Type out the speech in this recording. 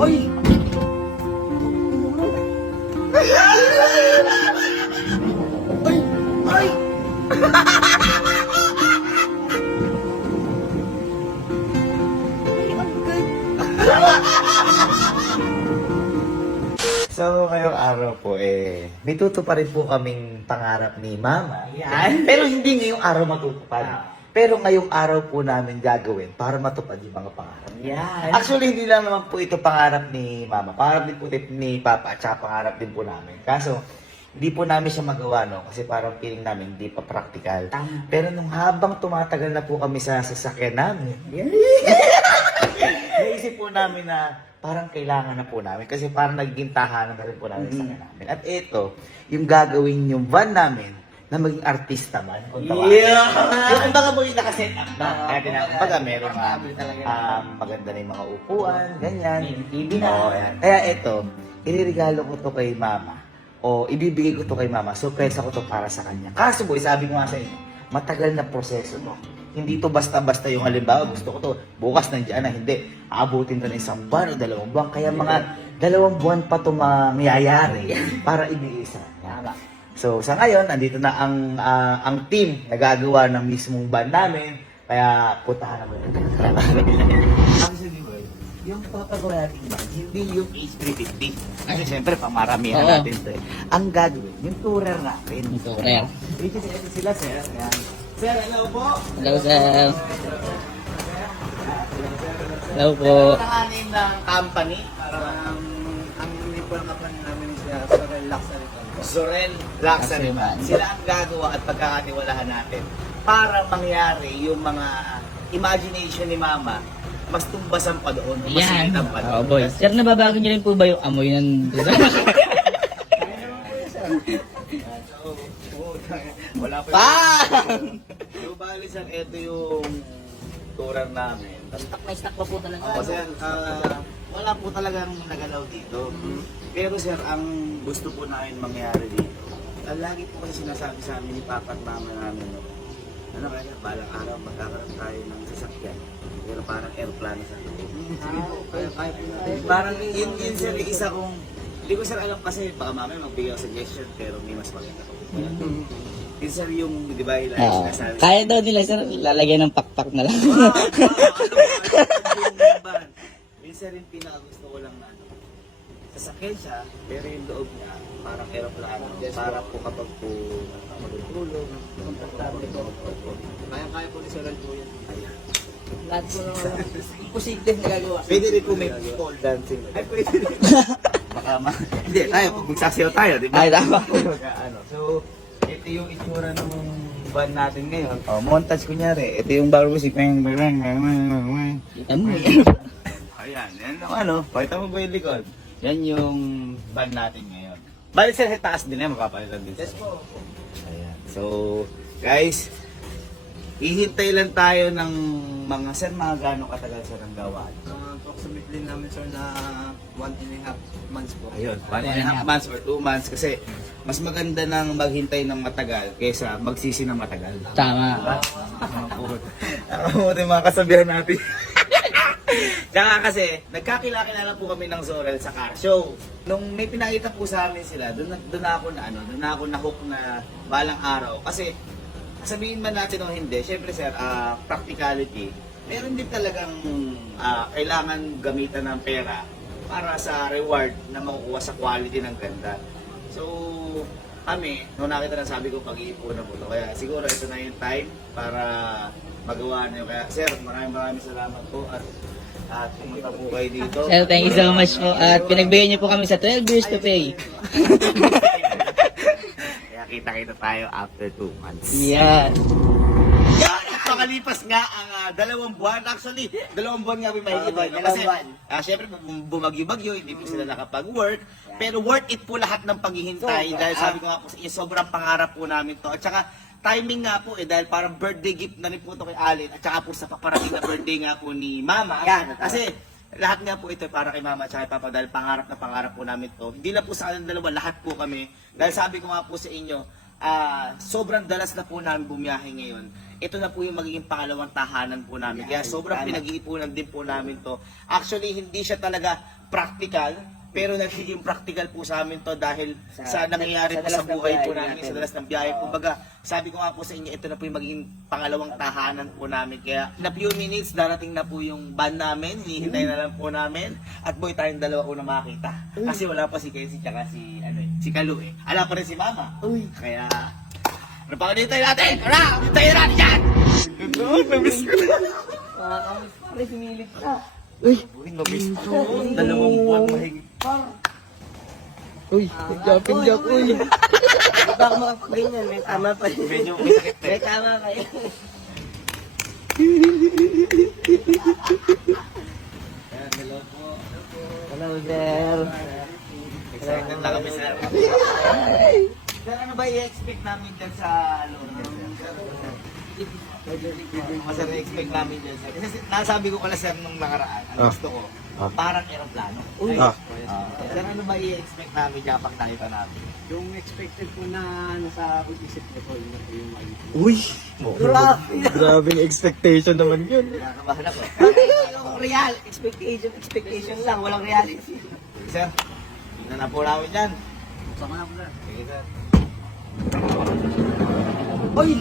Ay! Ay! Ay! So, ngayong araw po, may pa rin po kaming pangarap ni Mama. Yan. Pero hindi ngayong araw matutupad. Pero ngayong araw po namin gagawin para matupad yung mga pangarap. Yan. Actually, hindi lang naman po ito pangarap ni Mama. Pangarap din po ni Papa at saka pangarap din po namin. Kaso, hindi po namin siya magawa, no? Kasi parang feeling namin hindi pa practical. Tama. Pero nung habang tumatagal na po kami sa sasakyan namin, Yan. naisip po namin na parang kailangan na po namin kasi parang naging tahanan na rin po namin sa namin. At ito, yung gagawin yung van namin na maging artista man. Kung tawagin. Yeah! Yung kumbaga mo yung nakaset up na. Kaya kumbaga meron talaga. maganda na yung mga upuan, ganyan. May TV na. Oo, yan. Kaya ito, iniregalo ko to kay Mama. O ibibigay ko to kay Mama. Surpresa ko to para sa kanya. Kaso boy, sabi ko nga sa inyo, matagal na proseso to. Hindi to basta-basta yung halimbawa, gusto ko to, bukas nandiyan na, hindi. Aabutin to ng 1 buwan o 2 buwan. Kaya mga 2 buwan pa to mangyayari para ibigay sa kanya. So sa ngayon, andito na ang team na gagawa ng mismong band namin. Kaya puntahan naman. Actually, boy, yung papagawa natin band, hindi yung H350. Kasi siyempre, pamaramihan Oo. natin to. Ang gagawin, yung tourer natin. Yung tourer. Which is, ito sila, sir. Ayan. Sir, hello po. Hello, sir. Hello po. Ito ang anin ng company. Parang Ang uniform kaplan namin siya sa Luxury Company. Sorel Luxury Man. Sila ang gagawa at pagkakatiwalahan natin para mangyari yung mga imagination ni Mama mas tumbasan pa doon, mas Yan. sinitan pa Oo, doon. boy. Sir, nababago niyo rin po ba yung amoy ng... Wala pa Bang! yung bali sir, ito yung tourer namin. May stock pa po talaga. Ako sir, wala po talagang nagalaw dito. Pero sir, ang gusto po namin mangyari dito, lagi po kasi sinasabi sa amin ni Papa at Mama namin, no, ano kaya, balang araw magkakaroon tayo ng sasakyan. Pero parang aeroplano sa akin. Kaya po natin. Parang yun sir, yung isa kong, hindi ko sir alam kasi baka mamaya magbigay ako suggestion pero may mas maganda ko. Yun sir yung, di ba, yung Oo. sinasabi. Kaya daw nila, sir, lalagyan ng pakpak na lang. Yun sir yung pinakagusto ko lang na ano. Sasakyan siya, pero yung loob niya, parang aeroplano. Para po kapag po matutulog, komportable po. Kaya po ni Sir Al po yan. Ayan. Lahat po naman. Imposible na gagawa. Pwede rin po may pole dancing. Ay, pwede rin. Baka hindi, tayo, pag magsasayaw tayo, di ba? Ay, tama. Ano, so, ito yung itsura ng van natin ngayon. Oh, montage kunyari. Ito yung bago music. Kita mo. Ayan, yan ang ano. Pakita mo ba yung likod? Yan yung van natin ngayon. Balik sa taas din yan, mapapalitan din. Yes po. Ayan. So, guys, ihintay lang tayo ng mga sir, mga gano'ng katagal sir ang gawaan. Approximately namin sir na 1.5 months po. Ayun, 1.5 months or 2 months kasi mas maganda nang maghintay ng matagal kaysa magsisi ng matagal. Tama. Ako yung mga kasabihan natin. Tsaka kasi, nagkakilala po kami ng Zorel sa car show. Nung may pinakita po sa amin sila, doon ako na hook na balang araw. Kasi, sabihin man natin o hindi, syempre sir, practicality, meron din talagang kailangan gamitan ng pera para sa reward na makukuha sa quality ng ganda. So, kami, nung nakita na sabi ko, pag-iipunan po ito. Kaya siguro ito na yung time para magawa niyo. Kaya sir, maraming salamat po at pumunta po kayo dito. Sir, thank you so much po. At pinagbigyan niyo po kami sa 12 years to pay. Kaya kita-kita tayo after 2 months. Yan. Pakalipas nga ang 2 buwan. Actually, 2 buwan nga may mahigit. Kasi, syempre, bumagyo-bagyo, hindi po sila nakapag-work. Pero worth it po lahat ng paghihintay. Dahil sabi ko nga po sa inyo, sobrang pangarap po namin to. At saka, timing nga po dahil parang birthday gift na rin po ito kay Alin. At saka po sa paparating na birthday nga po ni Mama. Kasi, lahat nga po ito para kay Mama at kay Papa dahil pangarap na pangarap po namin to. Hindi lang po sa kanilang dalawa, lahat po kami. Dahil sabi ko nga po sa inyo, sobrang dalas na po namin bumiyahe ngayon. ito na po yung magiging pangalawang tahanan po namin. Kaya sobrang pinag-iipunan din po namin to. Actually, hindi siya talaga practical, pero nagiging practical po sa amin to dahil sa nangyayari po sa buhay po namin, sa dalas ng biyahe. Kumbaga, sabi ko nga po sa inyo, ito na po yung magiging pangalawang tahanan po namin. Kaya, in a few minutes, darating na po yung van namin, hinihintay na lang po namin. At boy, tayong dalawa ko na makita. Kasi wala pa si Casey tsaka si Kalu eh. Ala pa rin si Mama. Kaya, ano pa dito natin? Tara! Hintayin natin yan! Ito, namiss ko na. Makakamis pa rin, sumilip na. Uy, namiss ko. Dalawang buwan mahigit. Uy, jumping jack, uy. Hindi pa ako makapag-ganyan, may tama pa yun. Medyo may sakit eh. May tama pa yun. Ayan, hello po. Hello, sir. Excited na kami, sir. Sir, ano ba i-expect namin dyan sa Lord? Sir, i-expect namin dyan, sir. Kasi nasabi ko pala, sir, nung nakaraan, ang gusto ko, parang aeroplano. Sir, ano ba i-expect namin dyan pag nakita namin? Yung expected ko na nasa isip ko po, yun na po yung Uy! Grabe! Grabing expectation naman yun. Nakakabahan ako. Yung real, expectation lang, walang reality. Sir, tignan na po namin dyan. Sama na po, sir. Sige, sir. Uy!